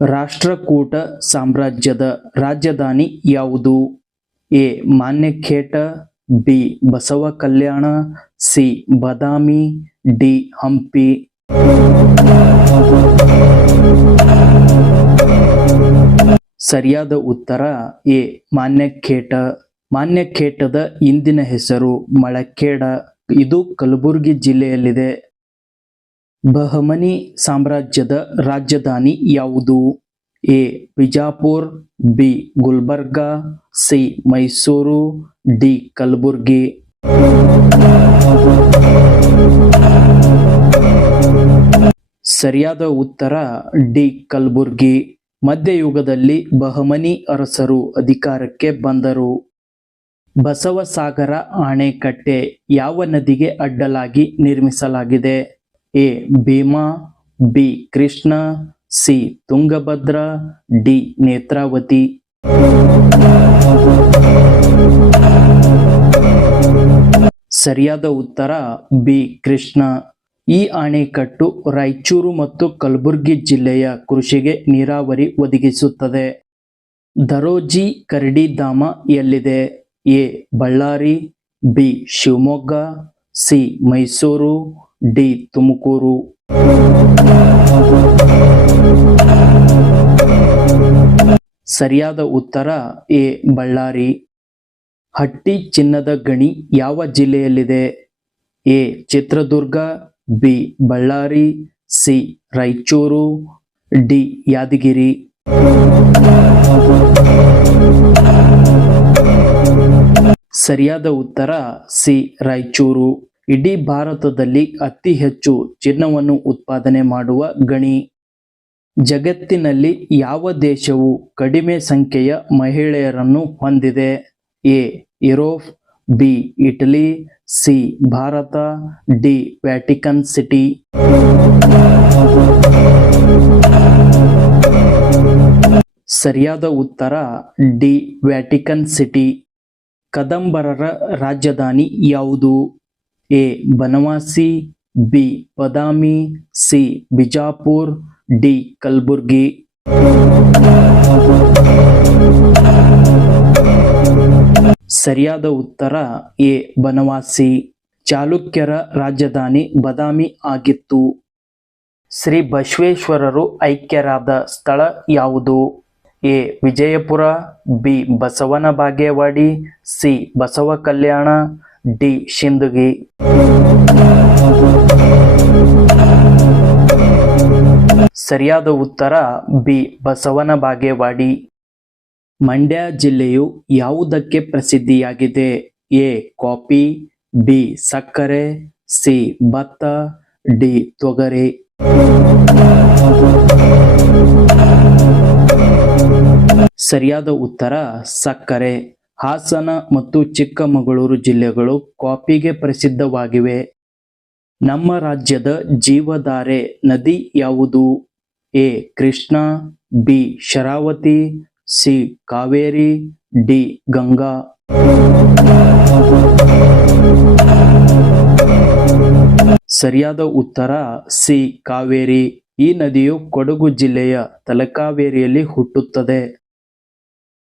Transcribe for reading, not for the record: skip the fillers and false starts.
ರಾಷ್ಟ್ರಕೂಟ ಸಾಮ್ರಾಜ್ಯದ ರಾಜಧಾನಿ ಯಾವುದು? A. Manyakheta, B. Basavakalyana, C. Badami, D. Hampi. ಸರಿಯಾದ ಉತ್ತರ ಎ. ಮಾನ್ಯಖೇಟ. ಮಾನ್ಯಖೇಟದ ಇಂದಿನ ಹೆಸರು ಮಳಖೇಡ. ಇದು ಕಲಬುರಗಿ ಜಿಲ್ಲೆಯಲ್ಲಿದೆ. ಬಹಮನಿ ಸಾಮ್ರಾಜ್ಯದ ರಾಜಧಾನಿ ಯಾವುದು? A. Bijapur, B. Gulbarga, C. Mysuru, D. Kalaburagi. ಸರಿಯಾದ ಉತ್ತರ ಡಿ. ಕಲಬುರ್ಗಿ. ಮಧ್ಯಯುಗದಲ್ಲಿ ಬಹಮನಿ ಅರಸರು ಅಧಿಕಾರಕ್ಕೆ ಬಂದರು. ಬಸವಸಾಗರ ಅಣೆಕಟ್ಟೆ ಯಾವ ನದಿಗೆ ಅಡ್ಡಲಾಗಿ ನಿರ್ಮಿಸಲಾಗಿದೆ? A. Bhima, B. Krishna, C. Tungabhadra, D. Netravati. ಸರಿಯಾದ ಉತ್ತರ ಬಿ. ಕೃಷ್ಣ. ಈ ಅಣೆಕಟ್ಟು ರಾಯಚೂರು ಮತ್ತು ಕಲಬುರಗಿ ಜಿಲ್ಲೆಯ ಕೃಷಿಗೆ ನೀರಾವರಿ ಒದಗಿಸುತ್ತದೆ. ದರೋಜಿ ಕರಡಿಧಾಮ ಎಲ್ಲಿದೆ? A. Ballari, B. Shivamogga, C. Mysuru, D. Tumakuru. ಸರಿಯಾದ ಉತ್ತರ ಎ. ಬಳ್ಳಾರಿ. ಹಟ್ಟಿ ಚಿನ್ನದ ಗಣಿ ಯಾವ ಜಿಲ್ಲೆಯಲ್ಲಿದೆ? A. Chitradurga, B. Ballari, C. Raichur, D. Yadgir. ಸರಿಯಾದ ಉತ್ತರ ಸಿ. ರಾಯಚೂರು. ಇಡೀ ಭಾರತದಲ್ಲಿ ಅತಿ ಹೆಚ್ಚು ಚಿನ್ನವನ್ನು ಉತ್ಪಾದನೆ ಮಾಡುವ ಗಣಿ. ಜಗತ್ತಿನಲ್ಲಿ ಯಾವ ದೇಶವು ಕಡಿಮೆ ಸಂಖ್ಯೆಯ ಮಹಿಳೆಯರನ್ನು ಹೊಂದಿದೆ? A. Europe, B. Italy, C. Bharata, D. Vatican City. ಸರಿಯಾದ ಉತ್ತರ ಡಿ. Vatican City. ಕದಂಬರರ ರಾಜಧಾನಿ ಯಾವುದು? A. Banavasi, B. Badami, C. Bijapur, D. Kalaburagi. ಸರಿಯಾದ ಉತ್ತರ ಎ. ಬನವಾಸಿ. ಚಾಲುಕ್ಯರ ರಾಜಧಾನಿ ಬಾದಾಮಿ ಆಗಿತ್ತು. ಶ್ರೀ ಬಸವೇಶ್ವರರು ಐಕ್ಯರಾದ ಸ್ಥಳ ಯಾವುದು? A. Vijayapura, B. Basavana Bagewadi, C. Basava Kalyana, D. Sindagi. ಸರಿಯಾದ ಉತ್ತರ ಬಿ. ಬಸವನ ಬಾಗೇವಾಡಿ. ಮಂಡ್ಯ ಜಿಲ್ಲೆಯು ಯಾವುದಕ್ಕೆ ಪ್ರಸಿದ್ಧಿಯಾಗಿದೆ? ಎ. Coffee, B. ಸಕ್ಕರೆ, ಸಿ. ಭತ್ತ, ಡಿ. ತೊಗರಿ. ಸರಿಯಾದ ಉತ್ತರ ಸಕ್ಕರೆ. ಹಾಸನ ಮತ್ತು ಚಿಕ್ಕಮಗಳೂರು ಜಿಲ್ಲೆಗಳು ಕಾಫಿಗೆ ಪ್ರಸಿದ್ಧವಾಗಿವೆ. ನಮ್ಮ ರಾಜ್ಯದ ಜೀವಧಾರೆ ನದಿ ಯಾವುದು? A. Krishna, B. Sharavati, C. Kaveri, D. Ganga. ಸರಿಯಾದ ಉತ್ತರ ಸಿ. ಕಾವೇರಿ. ಈ ನದಿಯು ಕೊಡಗು ಜಿಲ್ಲೆಯ ತಲಕಾವೇರಿಯಲ್ಲಿ ಹುಟ್ಟುತ್ತದೆ.